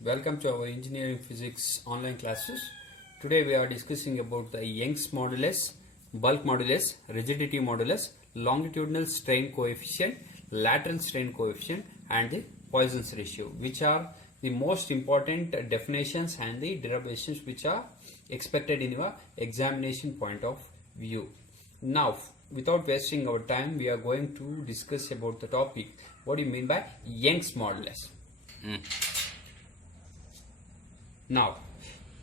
Welcome to our engineering physics online classes. Today we are discussing about the Young's modulus, bulk modulus, rigidity modulus, longitudinal strain coefficient, lateral strain coefficient and the Poisson's ratio, which are the most important definitions and the derivations which are expected in your examination point of view. Now, without wasting our time, we are going to discuss about the topic. What do you mean by Young's modulus? Now,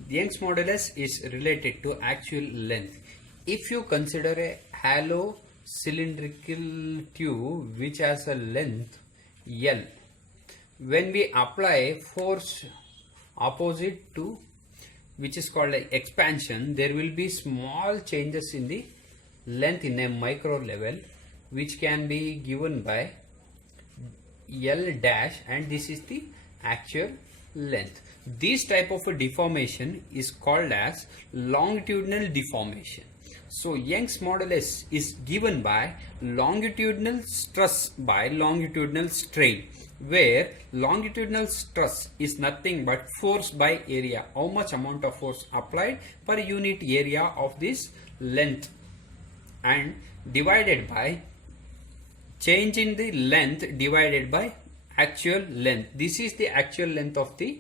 Young's modulus is related to actual length. If you consider a hollow cylindrical tube which has a length L, when we apply force opposite to which is called an expansion, there will be small changes in the length in a micro level which can be given by L dash, and this is the actual length. This type of a deformation is called as longitudinal deformation. So Young's modulus is given by longitudinal stress by longitudinal strain, where longitudinal stress is nothing but force by area, how much amount of force applied per unit area of this length, and divided by change in the length divided by actual length. This is the actual length of the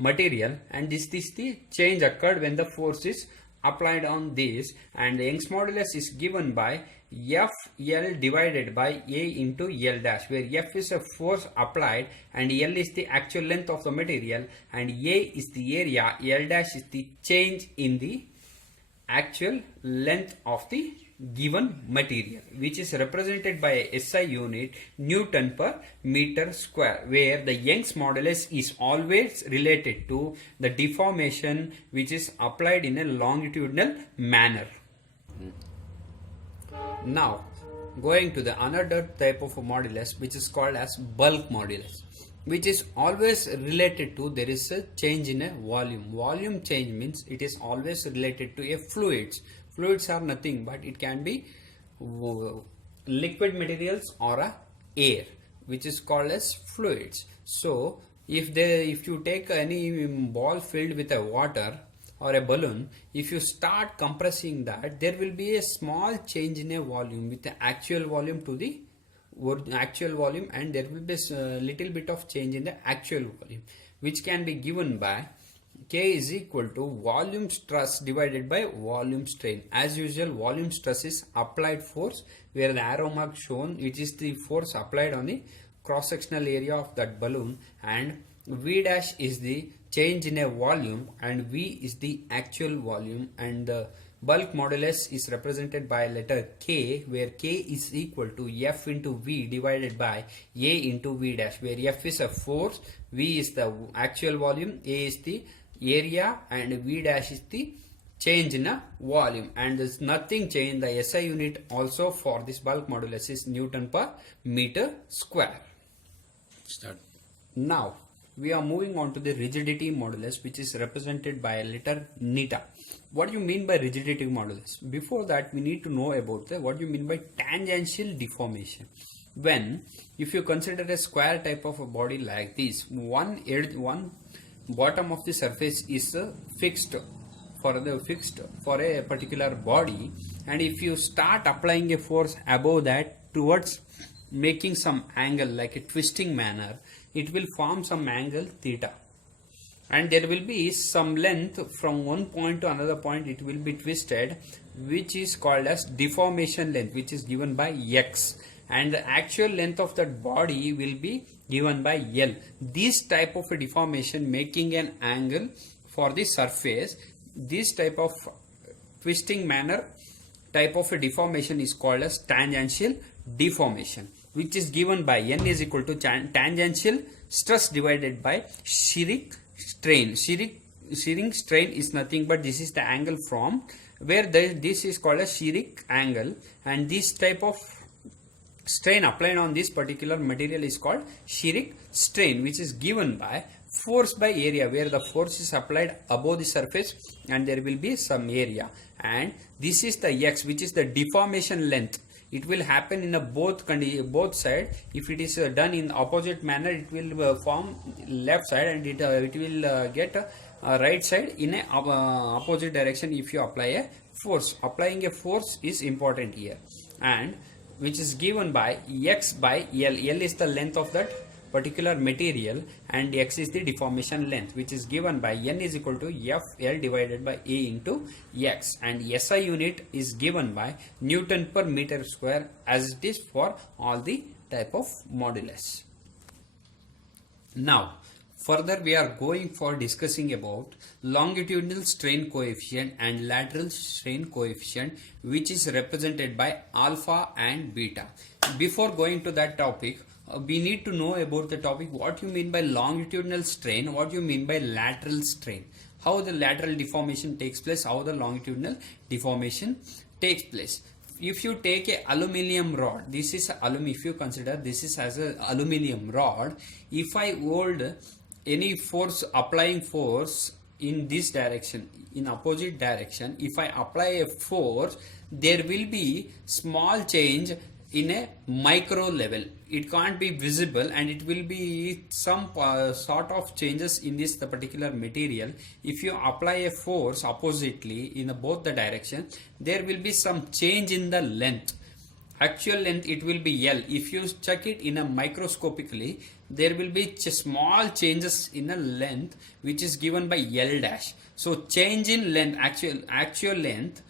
material, and this is the change occurred when the force is applied on this, and the Young's modulus is given by FL divided by A into L dash, where F is a force applied and L is the actual length of the material and A is the area, L dash is the change in the actual length of the given material, which is represented by a SI unit Newton per meter square, where the Young's modulus is always related to the deformation which is applied in a longitudinal manner. Now, going to the another type of a modulus which is called as bulk modulus, which is always related to there is a change in a volume. Volume change means it is always related to a fluids. Fluids are nothing but it can be liquid materials or a air, which is called as fluids. So if you take any ball filled with a water or a balloon, if you start compressing that, there will be a small change in a volume with the actual volume to the actual volume, and there will be a little bit of change in the actual volume, which can be given by K is equal to volume stress divided by volume strain. As usual, volume stress is applied force, where the arrow mark shown, which is the force applied on the cross sectional area of that balloon, and V dash is the change in a volume and V is the actual volume, and the bulk modulus is represented by letter K, where K is equal to F into V divided by A into V dash, where F is a force, V is the actual volume, A is the area, and V dash is the change in a volume, and there's nothing changed. The SI unit also for this bulk modulus is Newton per meter square. Start. Now we are moving on to the rigidity modulus, which is represented by a letter neta. What do you mean by rigidity modulus? Before that, we need to know about what you mean by tangential deformation. When if you consider a square type of a body like this, one bottom of the surface is fixed for a particular body, and if you start applying a force above that towards making some angle like a twisting manner, it will form some angle theta, and there will be some length from one point to another point, it will be twisted, which is called as deformation length, which is given by X, and the actual length of that body will be given by L. This type of a deformation making an angle for the surface, this type of twisting manner type of a deformation is called as tangential deformation, which is given by N is equal to tangential stress divided by shearing strain. Shearing strain is nothing but this is the angle from where this is called a shearing angle, and this type of strain applied on this particular material is called shearing strain, which is given by force by area, where the force is applied above the surface and there will be some area, and this is the X, which is the deformation length. it will happen in a both side. If it is done in opposite manner, it will form left side, and it will get right side in a opposite direction if you apply a force. Applying a force is important here, and which is given by x by L. L is the length of that particular material, and x is the deformation length, which is given by N is equal to FL divided by A into x, and SI unit is given by Newton per meter square, as it is for all the type of modulus. Now further we are going for discussing about longitudinal strain coefficient and lateral strain coefficient, which is represented by alpha and beta. Before going to that topic, we need to know about the topic, what you mean by longitudinal strain, what you mean by lateral strain, how the lateral deformation takes place, how the longitudinal deformation takes place. If you take a aluminium rod, this is if you consider this is as a aluminium rod, if I hold any force, applying force in this direction, in opposite direction, if I apply a force, there will be small change in a micro level. It can't be visible, and it will be some sort of changes in this particular material. If you apply a force oppositely in both the direction, there will be some change in the length. Actual length, it will be L. If you check it in a microscopically, there will be small changes in a length, which is given by L dash. So change in length, actual length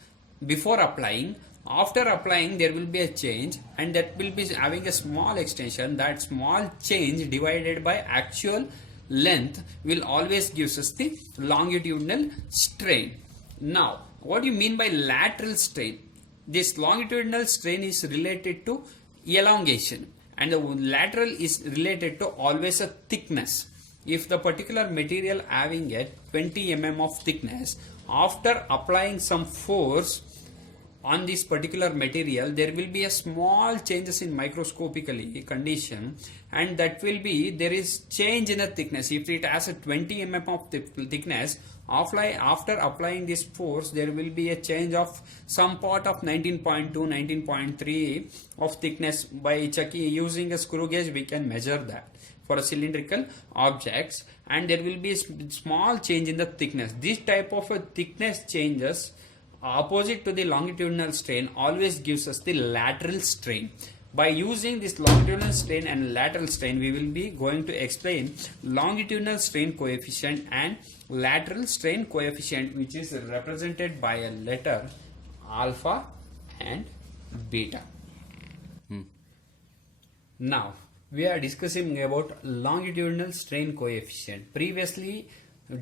before applying. After applying, there will be a change, and that will be having a small extension. That small change divided by actual length will always gives us the longitudinal strain. Now, what do you mean by lateral strain? This longitudinal strain is related to elongation, and the lateral is related to always a thickness. If the particular material having a 20 mm of thickness, after applying some force on this particular material, there will be a small changes in microscopically condition, and that will be, there is change in the thickness. If it has a 20 mm of thickness, after applying this force, there will be a change of some part of 19.2, 19.3 of thickness. By checking using a screw gauge, we can measure that for a cylindrical objects, and there will be a small change in the thickness. This type of a thickness changes opposite to the longitudinal strain always gives us the lateral strain. By using this longitudinal strain and lateral strain, we will be going to explain longitudinal strain coefficient and lateral strain coefficient, which is represented by a letter alpha and beta. Now we are discussing about longitudinal strain coefficient. Previously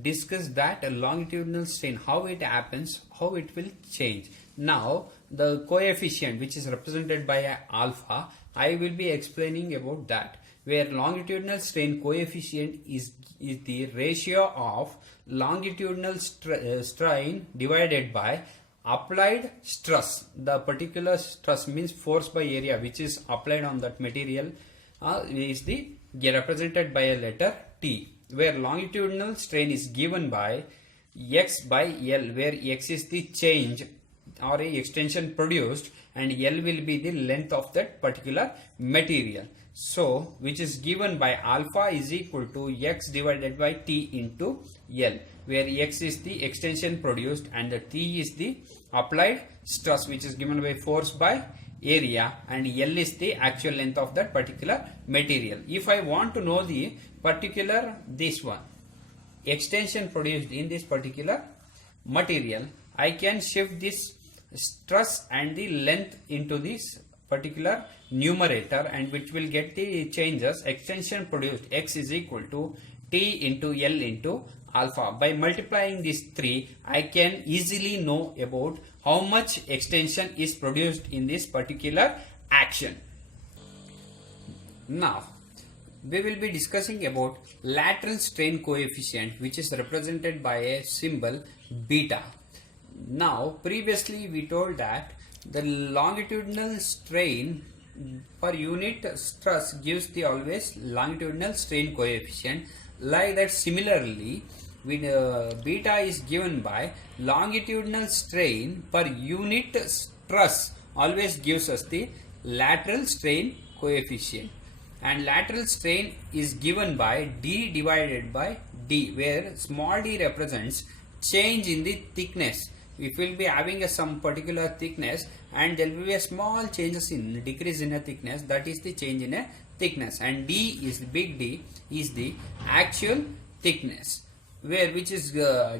discussed that a longitudinal strain, how it happens, how it will change. Now the coefficient, which is represented by a alpha, I will be explaining about that, where longitudinal strain coefficient is the ratio of longitudinal strain divided by applied stress. The particular stress means force by area, which is applied on that material, is represented by a letter T, where longitudinal strain is given by x by L, where x is the change or a extension produced, and L will be the length of that particular material. So which is given by alpha is equal to x divided by T into L, where x is the extension produced and the T is the applied stress, which is given by force by area, and L is the actual length of that particular material. If I want to know the particular this one extension produced in this particular material, I can shift this stress and the length into this particular numerator, and which will get the changes. Extension produced x is equal to T into L into alpha. By multiplying these three, I can easily know about how much extension is produced in this particular action. Now we will be discussing about lateral strain coefficient, which is represented by a symbol beta. Now previously we told that the longitudinal strain per unit stress gives the always longitudinal strain coefficient. Like that, similarly with beta is given by longitudinal strain per unit stress always gives us the lateral strain coefficient, and lateral strain is given by d divided by d, where small d represents change in the thickness. If we will be having some particular thickness and there will be a small changes in decrease in a thickness, that is the change in a thickness, and d is big D is the actual thickness, where which is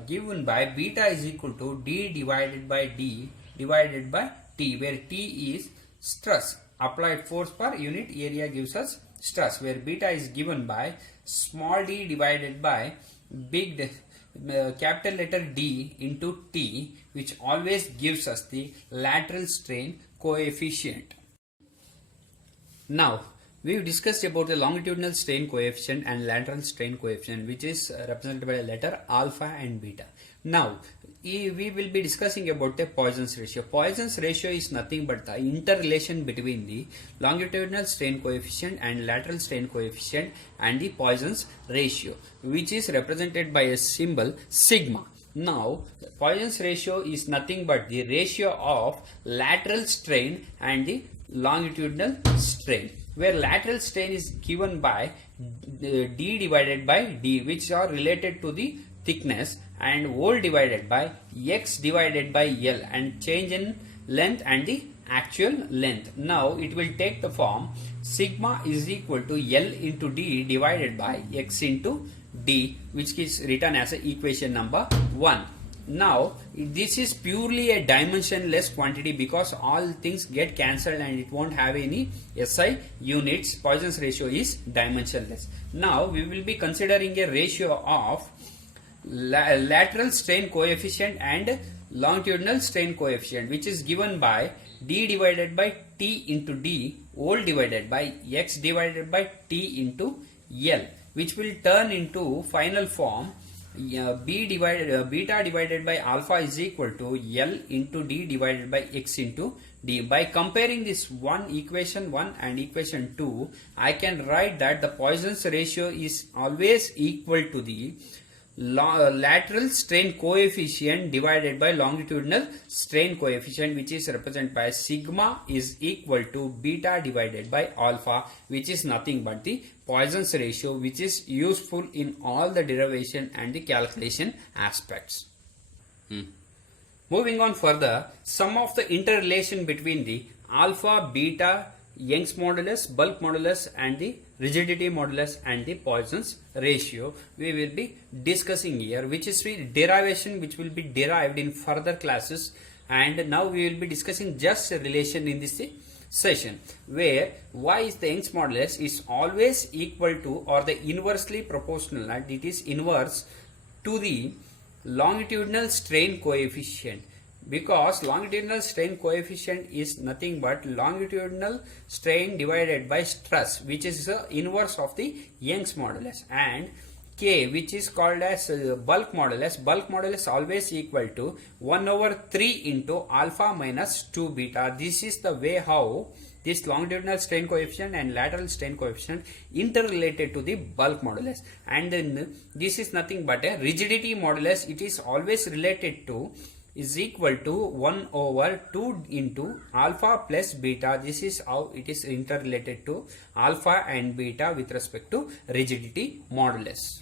given by beta is equal to d divided by d divided by t, where t is stress, applied force per unit area gives us stress, where beta is given by small d divided by big capital letter D into T, which always gives us the lateral strain coefficient. Now, we have discussed about the longitudinal strain coefficient and lateral strain coefficient, which is represented by the letter alpha and beta. Now, we will be discussing about the Poisson's ratio. Poisson's ratio is nothing but the interrelation between the longitudinal strain coefficient and lateral strain coefficient and the Poisson's ratio, which is represented by a symbol sigma. Now, Poisson's ratio is nothing but the ratio of lateral strain and the longitudinal strain, where lateral strain is given by d divided by d, which are related to the thickness, and whole divided by x divided by L, and change in length and the actual length. Now it will take the form sigma is equal to L into D divided by x into D, which is written as equation number 1. Now this is purely a dimensionless quantity because all things get cancelled and it won't have any SI units. Poisson's ratio is dimensionless. Now we will be considering a ratio of lateral strain coefficient and longitudinal strain coefficient, which is given by d divided by t into d whole divided by x divided by t into L, which will turn into final form beta divided by alpha is equal to L into d divided by x into d. By comparing this equation 1 and equation 2, I can write that the Poisson's ratio is always equal to the lateral strain coefficient divided by longitudinal strain coefficient, which is represented by sigma is equal to beta divided by alpha, which is nothing but the Poisson's ratio, which is useful in all the derivation and the calculation aspects. Moving on further, some of the interrelation between the alpha, beta, Young's modulus, bulk modulus, and the rigidity modulus and the Poisson's ratio we will be discussing here, which is the derivation which will be derived in further classes, and now we will be discussing just a relation in this session, where y is the Young's modulus is always equal to or the inversely proportional, and it is inverse to the longitudinal strain coefficient, because longitudinal strain coefficient is nothing but longitudinal strain divided by stress, which is the inverse of the Young's modulus, and K, which is called as bulk modulus. Bulk modulus always equal to 1 over 3 into alpha minus 2 beta. This is the way how this longitudinal strain coefficient and lateral strain coefficient interrelated to the bulk modulus. And then this is nothing but a rigidity modulus. It is always related to is equal to 1 over 2 into alpha plus beta. This is how it is interrelated to alpha and beta with respect to rigidity modulus.